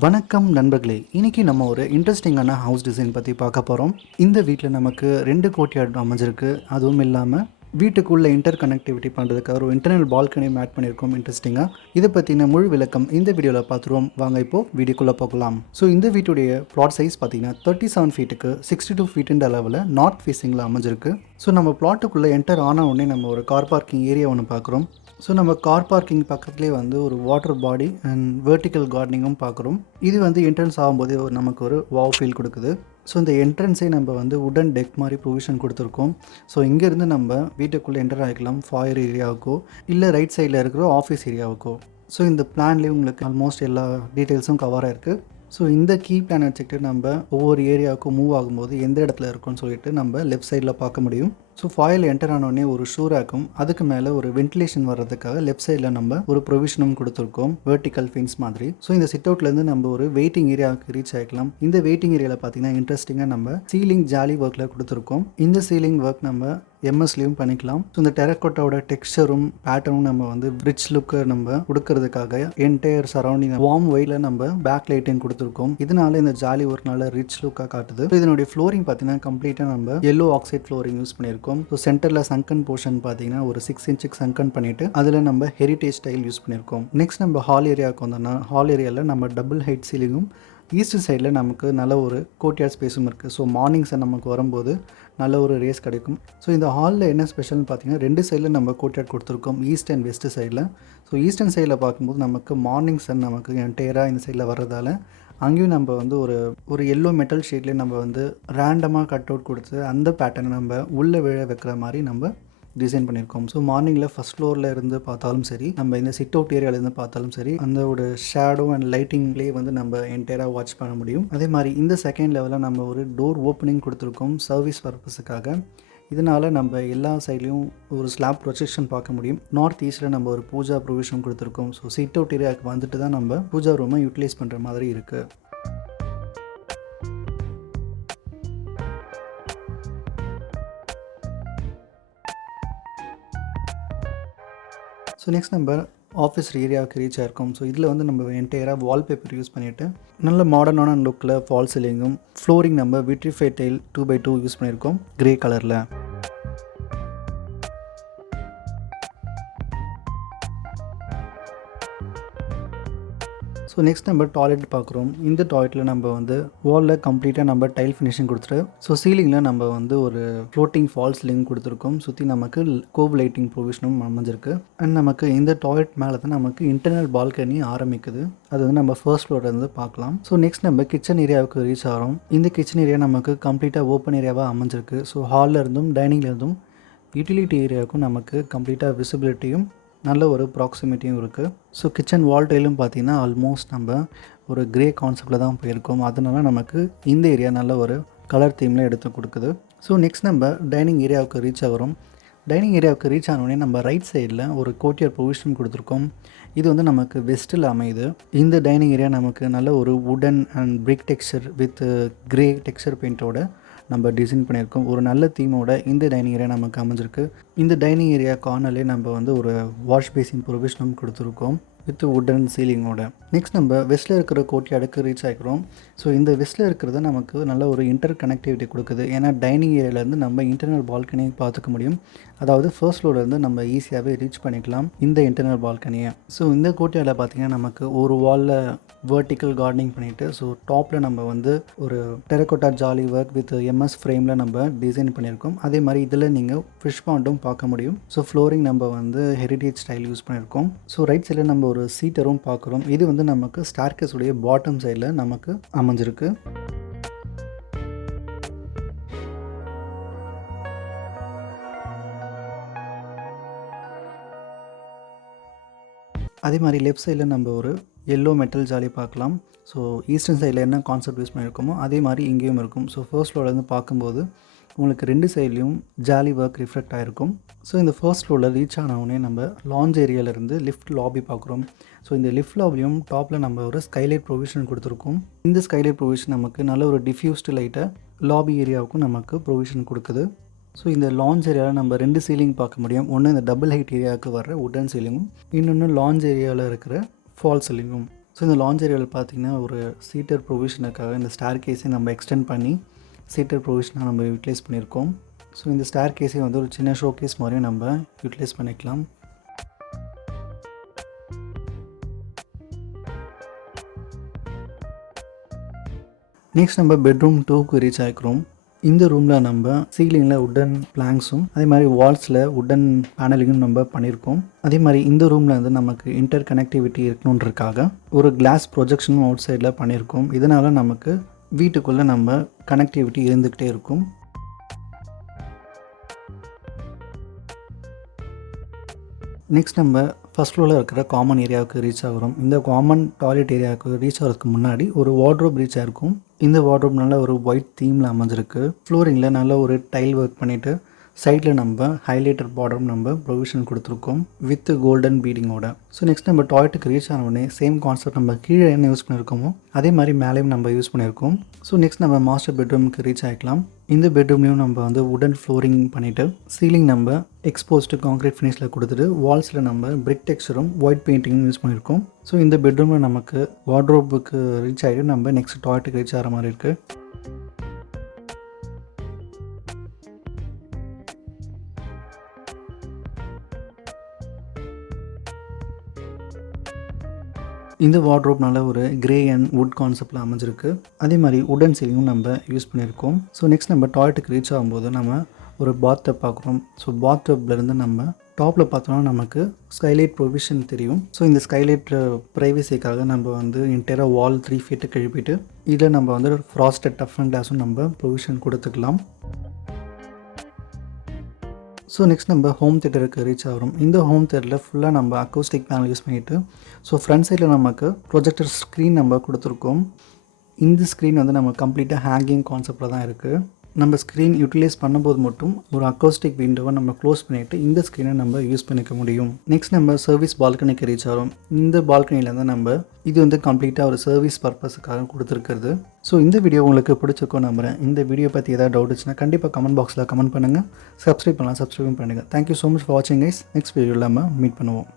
வணக்கம் நண்பர்களே, இன்னைக்கு நம்ம ஒரு இன்ட்ரெஸ்டிங்கான ஹவுஸ் டிசைன் பற்றி பார்க்க போகிறோம். இந்த வீட்டில் நமக்கு 2 கோர்ட்யார்ட் அமைஞ்சிருக்கு. அதுவும் இல்லாமல் வீட்டுக்குள்ளே இன்டர் கனெக்டிவிட்டி பண்ணுறதுக்காக ஒரு இன்டர்னல் பால்கனியும் ஆட் பண்ணியிருக்கோம். இன்ட்ரெஸ்டிங்காக இதை பற்றின முழு விளக்கம் இந்த வீடியோவில் பார்த்துருவோம். வாங்க இப்போது வீடியோக்குள்ளே போகலாம். ஸோ இந்த வீட்டுடைய பிளாட் சைஸ் பார்த்தீங்கன்னா 37 ஃபீட்டுக்கு 62 ஃபீட்டுன்ற அளவில் நார்த் ஃபேஸிங்கில் அமைஞ்சிருக்கு. ஸோ நம்ம பிளாட்டுக்குள்ளே என்டர் ஆன உடனே நம்ம ஒரு கார் பார்க்கிங் ஏரியா ஒன்று பார்க்குறோம். ஸோ நம்ம கார் பார்க்கிங் பக்கத்துலேயே வந்து ஒரு வாட்டர் பாடி அண்ட் வெர்டிக்கல் கார்டனிங்கும் பார்க்குறோம். இது வந்து என்ட்ரன்ஸ் ஆகும்போதே நமக்கு ஒரு வாவ் ஃபீல் கொடுக்குது. ஸோ இந்த என்ட்ரன்ஸே நம்ம வந்து உடன் டெக் மாதிரி ப்ரொவிஷன் கொடுத்துருக்கோம். ஸோ இங்கேருந்து நம்ம வீட்டுக்குள்ளே என்டர் ஆகிக்கலாம் ஃபாயர் ஏரியாவுக்கோ இல்லை ரைட் சைடில் இருக்கிற ஆஃபீஸ் ஏரியாவுக்கோ. ஸோ இந்த பிளான்லேயே உங்களுக்கு ஆல்மோஸ்ட் எல்லா டீட்டெயில்ஸும் கவராக இருக்குது. ஸோ இந்த கீ பிளான் வச்சுக்கிட்டு நம்ம ஒவ்வொரு ஏரியாவுக்கும் மூவ் ஆகும்போது எந்த இடத்துல இருக்குன்னு சொல்லிட்டு நம்ம லெஃப்ட் சைடில் பார்க்க முடியும். ஸோ ஃபாயில் என்டர் ஆனோடனே ஒரு ஷூ ரேக்கும் அதுக்கு மேலே ஒரு வென்டிலேஷன் வர்றதுக்காக லெஃப்ட் சைடில் நம்ம ஒரு ப்ரொவிஷனும் கொடுத்துருக்கோம், வெர்டிக்கல் ஃபின்ஸ் மாதிரி. ஸோ இந்த சிட் அவுட்லேருந்து நம்ம ஒரு வெயிட்டிங் ஏரியாவுக்கு ரீச் ஆகிக்கலாம். இந்த வெயிட்டிங் ஏரியாவில் பார்த்தீங்கன்னா இன்ட்ரெஸ்டிங்காக நம்ம சீலிங் ஜாலி ஒர்க்கில் கொடுத்துருக்கோம். இந்த சீலிங் ஒர்க் நம்ம எம்எஸ்லையும் பண்ணிக்கலாம். ஸோ இந்த டெரக்கோட்டாவோட டெக்ஸ்சரும் பேட்டர்னும் நம்ம வந்து ரிச் லுக்கை நம்ம கொடுக்கறதுக்காக என்டையர் சரௌண்டிங் வார்ம் ஒயிட்ல நம்ம பேக் லைட்டிங் கொடுத்துருக்கோம். இதனால இந்த ஜாலி ஒர்க்னால ரிச் லுக்காக காட்டுது. ஸோ இதனுடைய ஃப்ளோரிங் பார்த்தீங்கன்னா கம்ப்ளீட்டாக நம்ம எல்லோ ஆக்சைட் ஃப்ளோரிங் யூஸ் பண்ணியிருக்கோம். ஸோ சென்டரில் சங்கன் போர்ஷன் பார்த்தீங்கன்னா ஒரு 6 இன்ச்சுக்கு சங்கன் பண்ணிட்டு அதில் நம்ம ஹெரிட்டேஜ் ஸ்டைல் யூஸ் பண்ணியிருக்கோம். நெக்ஸ்ட் நம்ம ஹால் ஏரியாவுக்கு வந்தோம்னா ஹால் ஏரியாவில் நம்ம டபுள் ஹைட் சீலிங்கும் ஈஸ்ட் சைடில் நமக்கு நல்ல ஒரு கோர்ட்யார்ட் ஸ்பேஸும் இருக்குது. ஸோ மார்னிங்ஸை நமக்கு வரும்போது நல்ல ஒரு ரேஸ் கிடைக்கும். ஸோ இந்த ஹாலில் என்ன ஸ்பெஷல்னு பார்த்தீங்கன்னா 2 சைடில் நம்ம கோர்ட்யார்ட் கொடுத்துருக்கோம், ஈஸ்ட் அண்ட் வெஸ்ட் சைடில். ஸோ ஈஸ்டர்ன் சைடில் பார்க்கும்போது நமக்கு மார்னிங் சன் நமக்கு என்டையராக இந்த சைடில் வர்றதால அங்கேயும் நம்ம வந்து ஒரு எல்லோ மெட்டல் ஷேட்லேயே நம்ம வந்து ரேண்டமாக கட் அவுட் கொடுத்து அந்த பேட்டர்னை நம்ம உள்ளே விழ வைக்கிற மாதிரி நம்ம டிசைன் பண்ணியிருக்கோம். ஸோ மார்னிங்கில் ஃபஸ்ட் ஃப்ளோரில் இருந்து பார்த்தாலும் சரி, நம்ம இந்த சிட் அவுட் ஏரியாவிலேருந்து பார்த்தாலும் சரி, அந்த ஒரு ஷேடோ அண்ட் லைட்டிங்லேயே வந்து நம்ம என்டையராக வாட்ச் பண்ண முடியும். அதே மாதிரி இந்த செகண்ட் லெவலில் நம்ம ஒரு டோர் ஓப்பனிங் கொடுத்துருக்கோம் சர்வீஸ் பர்பஸுக்காக. இதனால் நம்ம எல்லா சைட்லேயும் ஒரு ஸ்லாப் ப்ரொஜெக்ஷன் பார்க்க முடியும். நார்த் ஈஸ்ட்டில் நம்ம ஒரு பூஜா ப்ரொவிஷன் கொடுத்துருக்கோம். ஸோ சிட் அவுட் ஏரியாவுக்கு வந்துட்டு தான் நம்ம பூஜா ரூமை யூட்டிலைஸ் பண்ணுற மாதிரி இருக்குது. ஸோ நெக்ஸ்ட் நம்ம ஆஃபீஸ் ஏரியாவுக்கு ரீச் ஆகிருக்கோம். ஸோ இதில் வந்து நம்ம என்டையராக வால்பேப்பர் யூஸ் பண்ணிவிட்டு நல்ல மாடர்னான லுக்கில் ஃபால் சீலிங்கும் ஃப்ளோரிங் நம்ம விட்ரிஃபைட் டைல் 2x2 யூஸ் பண்ணியிருக்கோம் கிரே கலரில். ஸோ நெக்ஸ்ட் நம்ம டாய்லெட் பார்க்குறோம். இந்த டாய்லெட்டில் நம்ம வந்து வாலில் கம்ப்ளீட்டாக நம்ம டைல் ஃபினிஷிங் கொடுத்துட்டு ஸோ சீலிங்கில் நம்ம வந்து ஒரு ஃப்ளோட்டிங் ஃபால் சீலிங் கொடுத்துருக்கோம். சுற்றி நமக்கு கோவ் லைட்டிங் ப்ரொவிஷனும் அமைஞ்சிருக்கு. அண்ட் நமக்கு இந்த டாய்லெட் மேலே தான் நமக்கு இன்டர்னல் பால்கனி ஆரம்பிக்குது. அது வந்து நம்ம ஃபர்ஸ்ட் ஃப்ளோர்லேருந்து பார்க்கலாம். ஸோ நெக்ஸ்ட் நம்ம கிச்சன் ஏரியாவுக்கு ரீச் ஆகிறோம். இந்த கிச்சன் ஏரியா நமக்கு கம்ப்ளீட்டாக ஓப்பன் ஏரியாவாக அமைஞ்சிருக்கு. ஸோ ஹாலில் இருந்தும் டைனிங்கில் இருந்தும் யூட்டிலிட்டி ஏரியாவுக்கும் நமக்கு கம்ப்ளீட்டாக விசிபிலிட்டியும் நல்ல ஒரு ப்ராக்சிமிட்டியும் இருக்குது. ஸோ கிச்சன் வால் டைலும் பார்த்திங்கன்னா ஆல்மோஸ்ட் நம்ம ஒரு கிரே கான்செப்டில் தான் போயிருக்கோம். அதனால நமக்கு இந்த ஏரியா நல்ல ஒரு கலர் தீமில் எடுத்து கொடுக்குது. ஸோ நெக்ஸ்ட் நம்ம டைனிங் ஏரியாவுக்கு ரீச் ஆகிறோம். டைனிங் ஏரியாவுக்கு ரீச் ஆனோடனே நம்ம ரைட் சைடில் ஒரு கோர்ட்யார்ட் ப்ரொவிஷன் கொடுத்துருக்கோம். இது வந்து நமக்கு வெஸ்ட்டில் அமையுது. இந்த டைனிங் ஏரியா நமக்கு நல்ல ஒரு wooden and brick texture with grey texture பெயிண்டோட நம்ம டிசைன் பண்ணியிருக்கோம். ஒரு நல்ல தீமோட இந்த டைனிங் ஏரியா நமக்கு அமைஞ்சிருக்கு. இந்த டைனிங் ஏரியா கார்னர்லேயே நம்ம வந்து ஒரு வாஷ் பேசின் ப்ரொவிஷனும் கொடுத்துருக்கோம் வித் வுடன் சீலிங்கோட. நெக்ஸ்ட் நம்ம வெஸ்ட்டில் இருக்கிற கோர்ட்யார்டுக்கு ரீச் ஆகிக்கிறோம். ஸோ இந்த வெஸ்ட்டில் இருக்கிறது நமக்கு நல்ல ஒரு இன்டர் கனெக்டிவிட்டி கொடுக்குது. ஏன்னா டைனிங் ஏரியாவிலேருந்து நம்ம இன்டர்னல் பால்கனியை பார்த்துக்க முடியும். அதாவது ஃபர்ஸ்ட் ஃப்ளோர்லேருந்து நம்ம ஈஸியாகவே ரீச் பண்ணிக்கலாம் இந்த இன்டர்னல் பால்கனியை. ஸோ இந்த கோர்ட்யார்டில் பார்த்திங்கன்னா நமக்கு ஒரு வாலில் வெர்டிக்கல் கார்டனிங் பண்ணிவிட்டு ஸோ டாப்பில் நம்ம வந்து ஒரு terracotta jolly work with MS ஃப்ரேமில் நம்ம டிசைன் பண்ணியிருக்கோம். அதே மாதிரி இதில் நீங்கள் ஃபிஷ் பாண்டும் பார்க்க முடியும். ஸோ ஃப்ளோரிங் நம்ம வந்து ஹெரிட்டேஜ் ஸ்டைல் யூஸ் பண்ணியிருக்கோம். ஸோ ரைட் சைடில் நம்ம ஒரு சீட்டரும் பார்க்குறோம். இது வந்து நமக்கு ஸ்டார்கேஸ் உடைய பாட்டம் சைடில் நமக்கு அமைஞ்சிருக்கு. அதே மாதிரி லெஃப்ட் சைடில் நம்ம ஒரு எல்லோ மெட்டல் ஜாலி பார்க்கலாம். ஸோ ஈஸ்டர்ன் சைடில் என்ன கான்செப்ட் யூஸ் பண்ணியிருக்கோமோ அதே மாதிரி இங்கேயும் இருக்கும். ஸோ ஃபர்ஸ்ட் ஃப்ளோர்லேருந்து பார்க்கும்போது உங்களுக்கு 2 சைட்லேயும் ஜாலி ஒர்க் ரிஃப்ளெக்ட் ஆகிருக்கும். ஸோ இந்த ஃபர்ஸ்ட் ஃப்ளோரில் ரீச் ஆனவுடனே நம்ம லான்ச் ஏரியாவிலேருந்து லிஃப்ட் லாபி பார்க்குறோம். ஸோ இந்த லிஃப்ட் லாபியும் டாப்பில் நம்ம ஒரு ஸ்கைலைட் ப்ரொவிஷன் கொடுத்துருக்கோம். இந்த ஸ்கைலைட் ப்ரொவிஷன் நமக்கு நல்ல ஒரு டிஃப்யூஸ்டு லைட்டை லாபி ஏரியாவுக்கும் நமக்கு ப்ரொவிஷன் கொடுக்குது. ஸோ இந்த லான்ச் ஏரியாவில் நம்ம 2 சீலிங் பார்க்க முடியும். ஒன்று இந்த டபுள் ஹைட் ஏரியாவுக்கு வர்ற உடன் சீலிங்கும், இன்னொன்று லான்ச் ஏரியாவில் இருக்கிற ஃபால் சீலிங்கும். ஸோ இந்த லான்ச் ஏரியாவில் பார்த்திங்கன்னா ஒரு சீட்டர் ப்ரொவிஷனுக்காக இந்த ஸ்டேர் கேஸை நம்ம எக்ஸ்டெண்ட் பண்ணி சீட்டர் ப்ரொவிஷனாக நம்ம யூட்டிலைஸ் பண்ணியிருக்கோம். ஸோ இந்த ஸ்டேர் கேஸை வந்து ஒரு சின்ன ஷோ கேஸ் மாதிரியும் நம்ம யூட்டிலைஸ் பண்ணிக்கலாம். நெக்ஸ்ட் நம்ம பெட்ரூம் 2க்கு ரீச் ஆகிக்கிறோம். இந்த ரூமில் நம்ம சீலிங்கில் உட்டன் பிளாங்க்ஸும் அதே மாதிரி வால்ஸில் உட்டன் பேனலிங்கும் நம்ம பண்ணியிருக்கோம். அதே மாதிரி இந்த ரூமில் வந்து நமக்கு இன்டர் கனெக்டிவிட்டி இருக்கணுன்றதுக்காக ஒரு கிளாஸ் ப்ரொஜெக்ஷனும் அவுட் சைடில் பண்ணியிருக்கோம். இதனால் நமக்கு வீட்டுக்குள்ளே நம்ம கனெக்டிவிட்டி இருந்துக்கிட்டே இருக்கும். நெக்ஸ்ட் நம்ம ஃபஸ்ட் ஃப்ளோரில் இருக்கிற காமன் ஏரியாவுக்கு ரீச் ஆகிறோம். இந்த காமன் டாய்லெட் ஏரியாவுக்கு ரீச் ஆகிறதுக்கு முன்னாடி ஒரு வார்ட்ரோப் ரீச் ஆகிருக்கும். இந்த வார்ட்ரோப் நல்ல ஒரு ஒயிட் தீமில் அமைஞ்சிருக்கு. ஃப்ளோரிங்கில் நல்ல ஒரு டைல் ஒர்க் பண்ணிவிட்டு சைடில் நம்ம ஹைலைட்டர் பார்டரும் நம்ம ப்ரொவிஷன் கொடுத்துருக்கோம் வித் கோல்டன் பீடிங்கோட. ஸோ நெக்ஸ்ட் நம்ம டாய்லெட்டுக்கு ரீச் ஆனவுடனே சேம் கான்செப்ட் நம்ம கீழே என்ன யூஸ் பண்ணியிருக்கோமோ அதே மாதிரி மேலேயும் நம்ம யூஸ் பண்ணியிருக்கோம். ஸோ நெக்ஸ்ட் நம்ம மாஸ்டர் பெட்ரூமுக்கு ரீச் ஆகிக்கலாம். இந்த பெட்ரூம்லேயும் நம்ம வந்து உடன் ஃப்ளோரிங் பண்ணிவிட்டு சீலிங் நம்ம எக்ஸ்போஸ்டு கான்க்ரீட் ஃபினிஷில் கொடுத்துட்டு வால்ஸில் நம்ம பிரிக் டெக்ஸ்சரும் ஒயிட் பெயிண்டிங்கும் யூஸ் பண்ணியிருக்கோம். ஸோ இந்த பெட்ரூமில் நமக்கு வார்ட்ரோப்புக்கு ரீச் ஆகிட்டு நம்ம நெக்ஸ்ட் டாய்லெட்டுக்கு ரீச் ஆகிற மாதிரி இருக்குது. இந்த வார்ட்ரோப் நல்ல ஒரு கிரே அண்ட் வுட் கான்செப்டில் அமைஞ்சிருக்கு. அதே மாதிரி உடன் சீலிங்கும் நம்ம யூஸ் பண்ணியிருக்கோம். ஸோ நெக்ஸ்ட் நம்ம டாய்லெட்டுக்கு ரீச் ஆகும்போது நம்ம ஒரு பாத் டப் பார்க்குறோம். ஸோ பாத் டப்லேருந்து நம்ம டாப்பில் பார்த்தோன்னா நமக்கு ஸ்கைலைட் ப்ரொவிஷன் தெரியும். ஸோ இந்த ஸ்கைலைட் ப்ரைவசிக்காக நம்ம வந்து என்டையராக வால் 3 feet எழுப்பிட்டு இதில் நம்ம வந்து ஃப்ராஸ்டட் டஃப் அண்ட் கிளாஸும் நம்ம ப்ரொவிஷன் கொடுத்துக்கலாம். ஸோ நெக்ஸ்ட் நம்ம ஹோம் தியேட்டருக்கு ரீச் ஆகிறோம். இந்த ஹோம் தியேட்டரில் ஃபுல்லாக நம்ம அக்கோஸ்டிக் பேனல் யூஸ் பண்ணிவிட்டு ஸோ ஃப்ரண்ட் சைடில் நமக்கு ப்ரொஜெக்டர் ஸ்க்ரீன் நம்ம கொடுத்துருக்கோம். இந்த ஸ்க்ரீன் வந்து நம்ம கம்ப்ளீட்டாக ஹேங்கிங் கான்செப்டில் தான் இருக்குது. நம்ம ஸ்க்ரீன் யூட்டிலைஸ் பண்ணும்போது மட்டும் ஒரு அக்கோஸ்டிக் விண்டோவை நம்ம க்ளோஸ் பண்ணிவிட்டு இந்த ஸ்க்ரீனை நம்ம யூஸ் பண்ணிக்க முடியும். நெக்ஸ்ட் நம்ம சர்வீஸ் பால்கனிக்கு ரீச் ஆகிறோம். இந்த பால்கனியில் தான் நம்ம இது வந்து கம்ப்ளீட்டாக ஒரு சர்வீஸ் பர்பஸுக்காக கொடுத்துருக்குறது. ஸோ இந்த வீடியோ உங்களுக்கு பிடிச்சிருக்கோம் நம்புகிறேன். இந்த வீடியோ பற்றி ஏதாவது டவுட் இருந்துச்சுன்னா கண்டிப்பாக கமெண்ட் பாக்ஸில் கமெண்ட் பண்ணுங்கள். சப்ஸ்கிரைப் பண்ணுங்கள். தேங்க்யூ ஸோ மச் ஃபார் வாட்சிங் கைஸ். நெக்ஸ்ட் வீடியோவில் நம்ம மீட் பண்ணுவோம்.